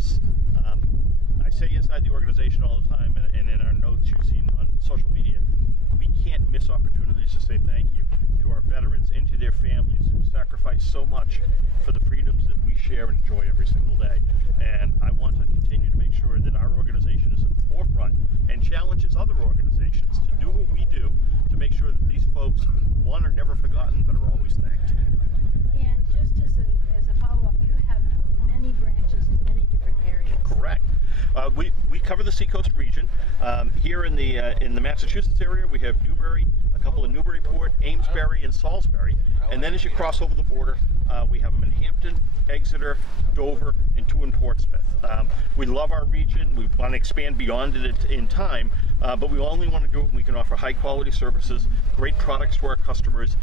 us. I say inside the organization all the time, and in our notes you've seen on social media, we can't miss opportunities to say thank you to our veterans and to their families who sacrifice so much for the freedoms that we share and enjoy every single day. And I want to continue to make sure that our organization is at the forefront and challenges other organizations to do what we do to make sure that these folks, one, are never forgotten, but are always thanked. And just as a follow-up, you have many branches in many different areas. Correct. We cover the Seacoast region. Here in the Massachusetts area, we have Newbury, a couple in Newburyport, Amesbury, and Salisbury. And then as you cross over the border, we have them in Hampton, Exeter, Dover, and 2 in Portsmouth. We love our region. We want to expand beyond it in time, but we only want to do it when we can offer high-quality services, great products to our customers.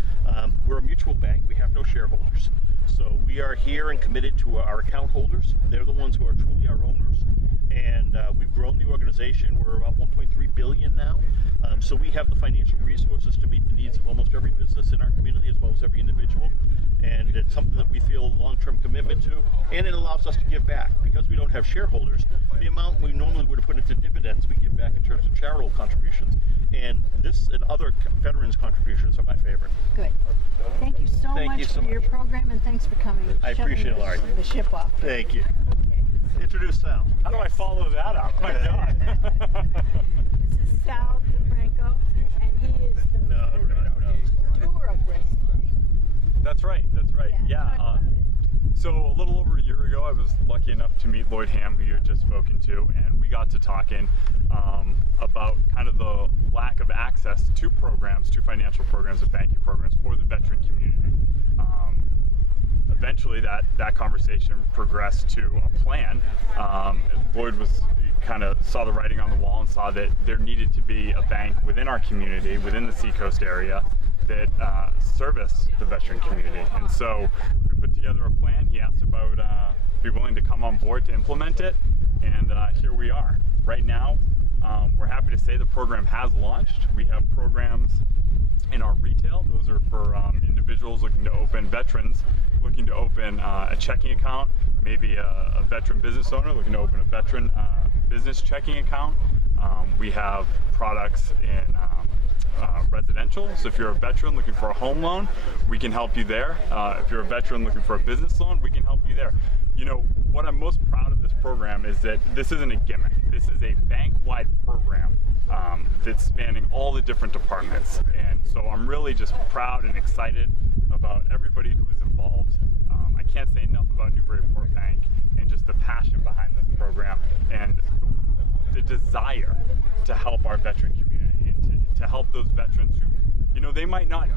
We're a mutual bank. We have no shareholders. So we are here and committed to our account holders. They're the ones who are truly our owners. And we've grown the organization. We're about $1.3 billion now. So we have the financial resources to meet the needs of almost every business in our community as well as every individual. And it's something that we feel a long-term commitment to. And it allows us to give back. Because we don't have shareholders, the amount we normally would have put into dividends, we give back in terms of charitable contributions. And this and other veterans contributions are my favorite. Good. Thank you so much for your program, and thanks for coming. I appreciate it, Laurie. The ship off. Thank you. Okay. Introduce Sal. How do I follow that up? My God. This is Sal DeFranco, and he is the doer of this thing. That's right. Yeah. Talk about it. So a little over a year ago, I was lucky enough to meet Lloyd Hamm, who you had just spoken to, and we got to talking about kind of the lack of access to programs, to financial programs and banking programs for the veteran community. Eventually, that conversation progressed to a plan. Lloyd was kind of saw the writing on the wall and saw that there needed to be a bank within our community, within the Seacoast area, that service the veteran community. And so we put together a plan. He asked about be willing to come on board to implement it, and here we are. Right now, we're happy to say the program has launched. We have programs in our retail. Those are for individuals looking to open, veterans looking to open a checking account, maybe a veteran business owner looking to open a veteran business checking account. We have products in residential, so if you're a veteran looking for a home loan, we can help you there. If you're a veteran looking for a business loan, we can help you there. You know, what I'm most proud of this program is that this isn't a gimmick. This is a bank-wide program that's spanning all the different departments. And so I'm really just proud and excited about everybody who is involved. I can't say enough about Newburyport Bank and just the passion behind this program and the desire to help our veteran community and to help those veterans who, you know, they might not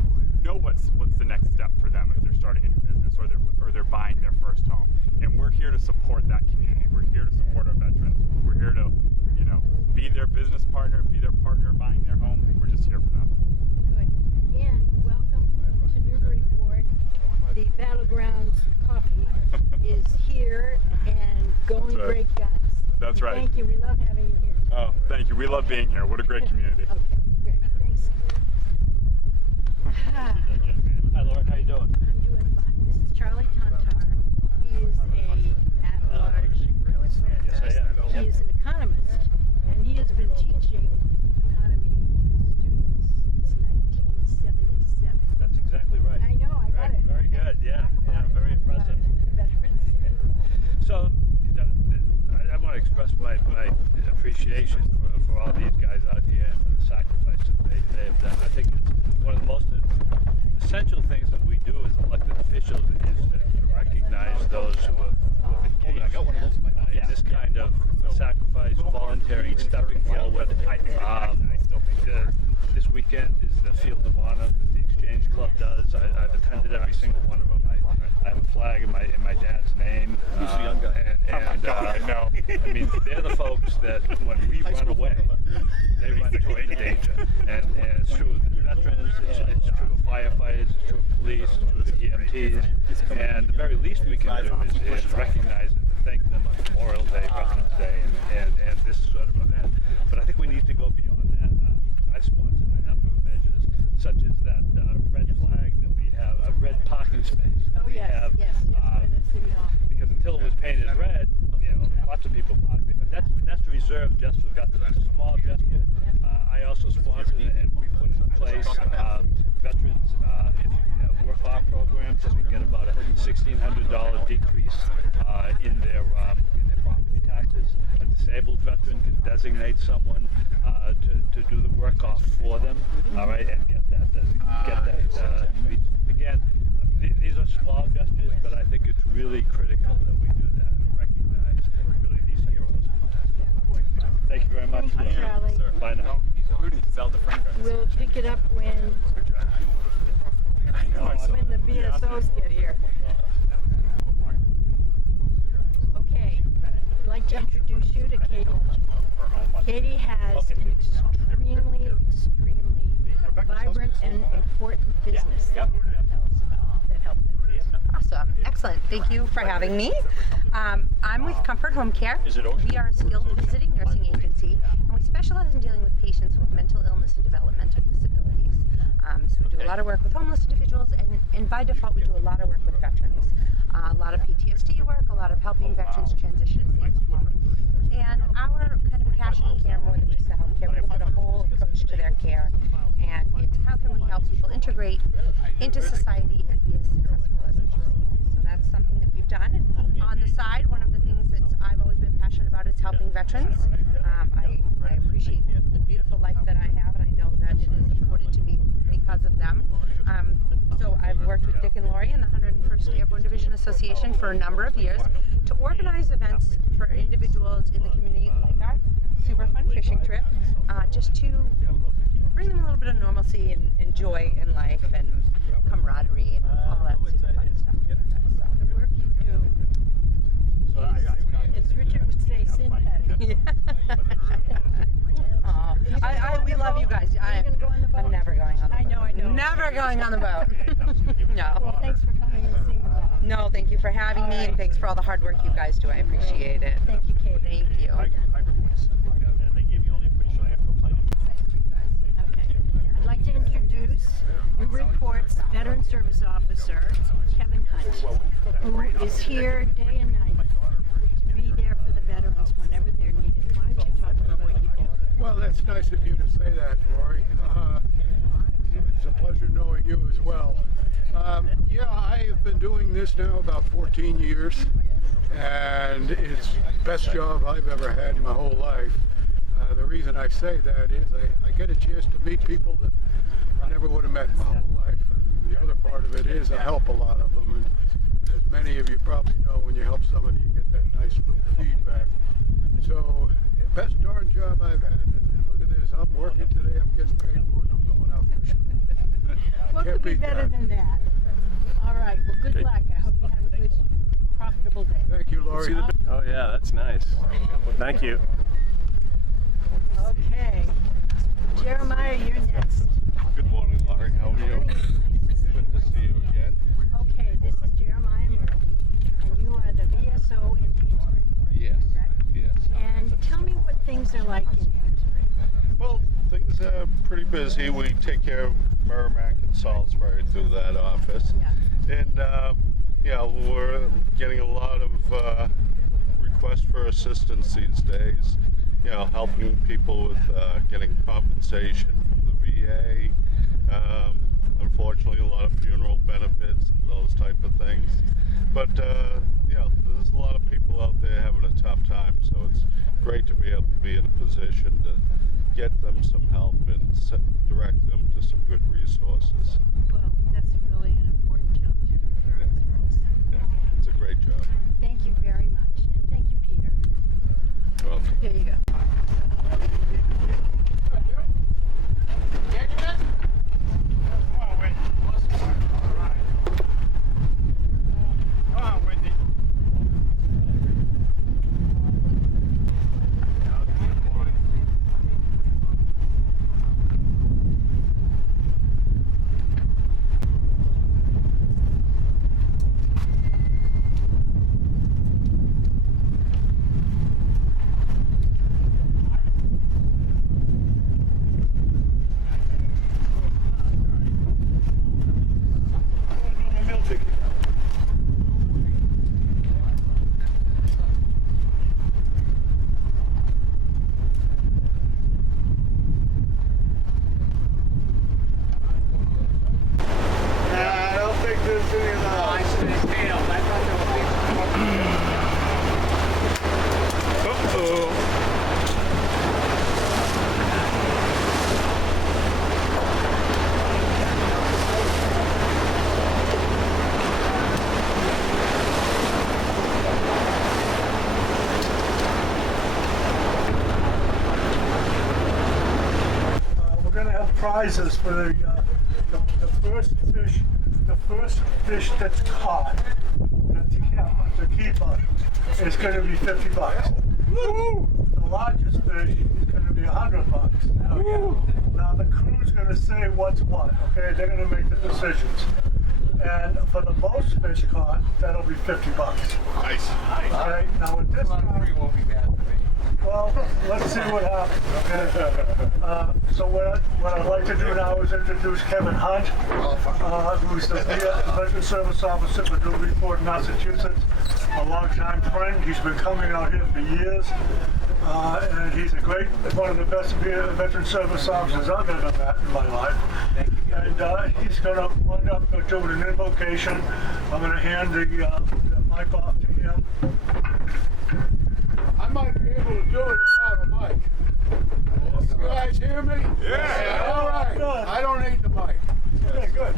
know what's the next step for them if they're starting a new business or they're buying their first home. And we're here to support that community. We're here to support our veterans. We're here to, you know, be their business partner, be their partner buying their home. We're just here for them. Good. And welcome to Newburyport. The Battlegrounds Coffee is here and going great guns. That's right. Thank you. We love having you here. Oh, thank you. We love being here. What a great community. Okay, great. Thanks. Hi, Laura. How you doing? I'm doing fine. This is Charlie Tantar. He is a at-large. Yes, I am. He is an economist, and he has been teaching economy to students since 1977. That's exactly right. I know. I got it. Very good. Yeah. Talk about Yeah. it. Very Talk about impressive. it. The veterans. So, you know, I want to express my appreciation for all these guys out here and the sacrifice that they have done. I think it's one of the most essential things that we do as elected officials is to recognize those who have engaged in this kind of sacrifice, volunteering, stepping forward. This weekend is the Field of Honor that the Exchange Club does. I've attended every single one of them. I have a flag in my dad's name. Who's the young guy? No. I mean, they're the folks that when we run away, they run toward danger. And it's true of the veterans, it's true of firefighters, it's true of police, it's true of the EMTs. And the very least we can do is recognize and thank them on Memorial Day, Veterans Day, and this sort of event. But I think we need to go beyond that. I've sponsored a number of measures, such as that red flag that we have, a red parking space that we have. Yes, for the city hall. Because until it was painted red, you know, lots reserved just for veterans. It's a small gesture. I also sponsor it, and we put in place veterans, if you have work-off programs, they can get about a $1,600 decrease in their property taxes. A disabled veteran can designate someone to do the work-off for them, all right, and get that. Again, these are small gestures, but I think it's really critical that we do that and recognize really these heroes. Thank you very much. Thank you, Charlie. Bye now. We'll pick it up when the BSOs get here. Okay, I'd like to introduce you to Katie. Katie has an extremely vibrant and important business that helped them. Awesome. Excellent. Thank you for having me. I'm with Comfort Home Care. We are a skilled visiting nursing agency, and we specialize in dealing with patients with mental illness and developmental disabilities. So we do a lot of work with homeless individuals, and by default we do a lot of work with veterans. A lot of PTSD work, a lot of helping veterans transition as they age along. And our kind of passion in care, more than just the health care, we look at a whole approach to their care, and it's how can we help people integrate into society and be as successful as possible. So that's something that we've done. And on the side, one of the things that I've always been passionate about is helping veterans. I appreciate the beautiful life that I have, and I know that it is afforded to me because of them. So I've worked with Dick and Lori in the 101st Airborne Division Association for a number of years to organize events for individuals in the community, like our super fun fishing trip, just to bring them a little bit of normalcy and joy in life and camaraderie and all that super fun stuff. The work you do is, as Richard would say, sin petty. We love you guys. I'm never going on the boat. I know. Never going on the boat. No. Well, thanks for coming and seeing us. No, thank you for having me, and thanks for all the hard work you guys do. I appreciate it. Thank you, Katie. Thank you. We're done. Okay. I'd like to introduce Newburyport's Veteran Service Officer, Kevin Hunt, who is here day and night to be there for the veterans whenever they're needed. Why don't you talk about what you do? Well, that's nice of you to say that, Lori. It's a pleasure knowing you as well. Yeah, I have been doing this now about 14 years, and it's the best job I've ever had in my whole life. The reason I say that is I get a chance to meet people that I never would have met in my whole life. And the other part of it is I help a lot of them. And as many of you probably know, when you help somebody, you get that nice little feedback. So, best darn job I've had. And look at this, I'm working today, I'm getting paid for it, I'm going out fishing. What Can't could be beat better that. than that? All right. Well, good luck. I hope you have a good, profitable day. Thank you, Lori. Oh yeah, that's nice. Thank you. Okay. Jeremiah, you're next. Good morning, Laurie. How are you? Good to see you again. Okay, this is Jeremiah Murphy, and you are the VSO in Amesbury, Yes. correct? Yes. And tell me what things are like in Amesbury. Well, things are pretty busy. We take care of Merrimack and Salisbury through that office. Yeah. And, yeah, we're getting a lot of requests for assistance these days. You know, helping people with getting compensation from the VA. Unfortunately, a lot of funeral benefits and those type of things. But, you know, there's a lot of people out there having a tough time, so it's great to be able to be in a position to get them some help and direct them to some good resources. Well, that's really an important job to do for our veterans. Yeah, it's a great job. Thank you very much. And thank you, Peter. You're welcome. Here you go. prizes for the first fish that's caught, the keeper, is going to be $50. Woo! The largest fish is going to be $100. Now the crew's going to say what's what. Okay, they're going to make the decisions. And for the most fish caught, that'll be $50. Nice. Okay. Now with this time, won't be bad for me. well, let's see what happens. Okay. So what I'd like to do now is introduce Kevin Hunt, who's the Veteran Service Officer for Newburyport, Massachusetts. A longtime friend. He's been coming out here for years, and he's one of the best Veteran Service officers I've ever met in my life. And he's going to wind up doing an invocation. I'm going to hand the mic off to him. I might be able to do it without a mic. You guys hear me? Yeah. All right. Good. I don't need the mic. Okay, good.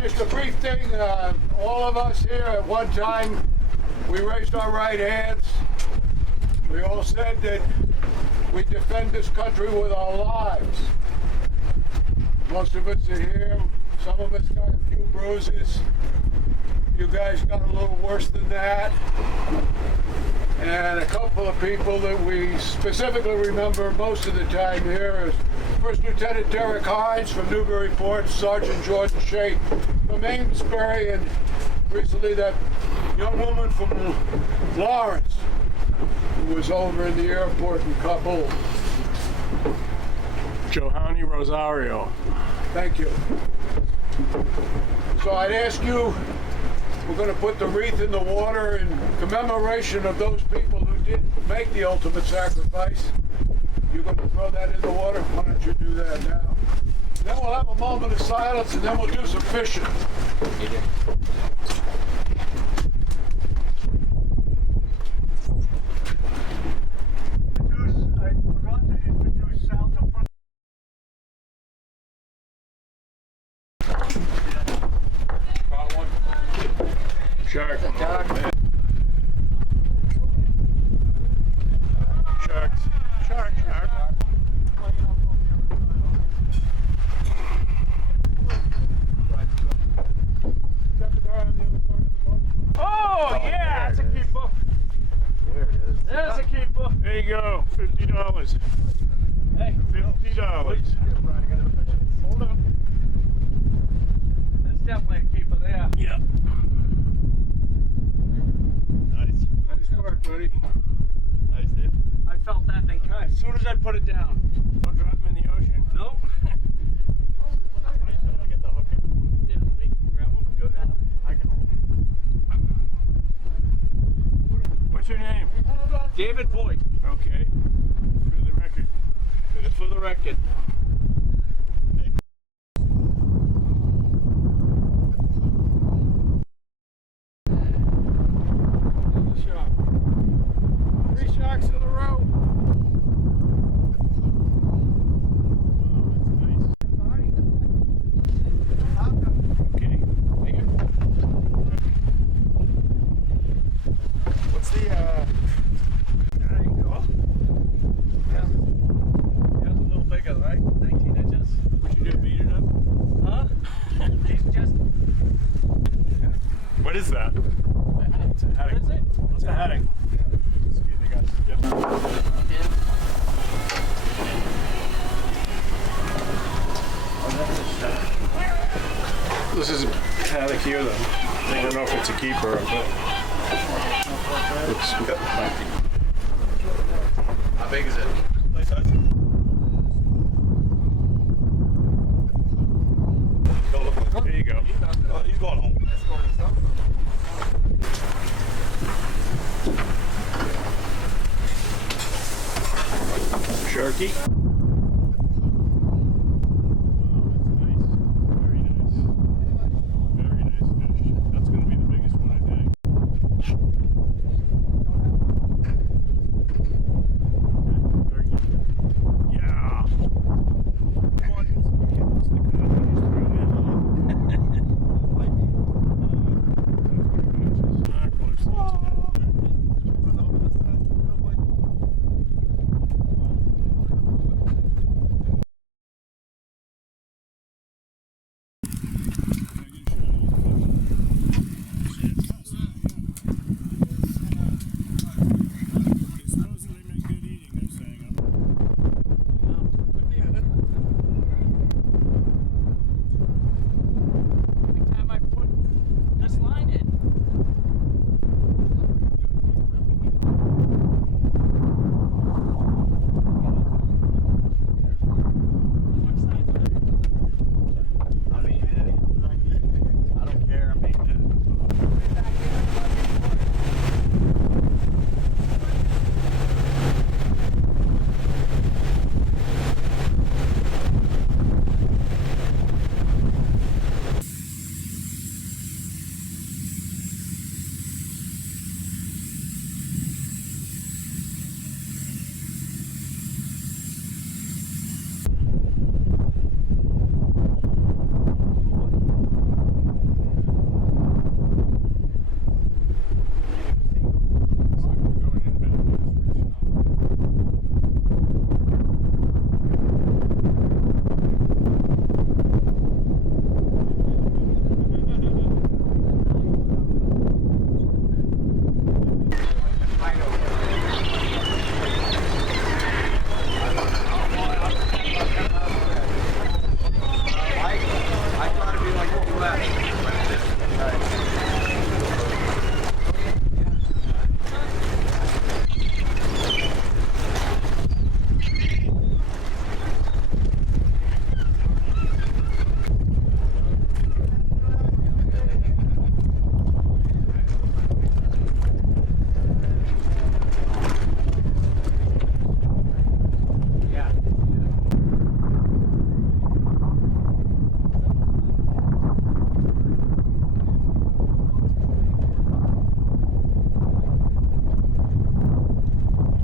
Just a brief thing. All of us here at one time, we raised our right hands. We all said that we defend this country with our lives. Most of us are here. Some of us got a few bruises. You guys got a little worse than that. And a couple of people that we specifically remember most of the time here is First Lieutenant Derek Hines from Newburyport, Sergeant Jordan Shea from Amesbury, and recently that young woman from Lawrence who was over in the airport in Kabul. Johanny Rosario. Thank you. So I'd ask you, we're going to put the wreath in the water in commemoration of those people who did make the ultimate sacrifice. You're going to throw that in the water? Why don't you do that now? Then we'll have a moment of silence, and then we'll do some fishing. I forgot to introduce Sal to front. Shark. Sharks. Shark. Oh, yeah, that's a keeper. There it is. There's a keeper. There you go. $50. Hey, $50. hold up. That's definitely a keeper there. Yeah. Nice. Nice work, buddy. Nice, Dave. I felt that thing kind. As soon as I put it down. Don't drop him in the ocean. Nope. Get the hook in. Yeah, let me grab him. Go ahead. I can hold him. What's your name? David Voigt. Okay. For the record. For the record. Three sharks in a row. Okay. What's the, There you go. Yeah. That's a little bigger, right? 19 inches? What you do? Beat it up? Huh? He's just. What is that? It's a What is it? It's a heading. excuse me, guys. Yep. This is a haddock here, then. I don't know if it's a keeper, but it's How big is it? Nice size. Go look like there you go. he's going home. Sharky.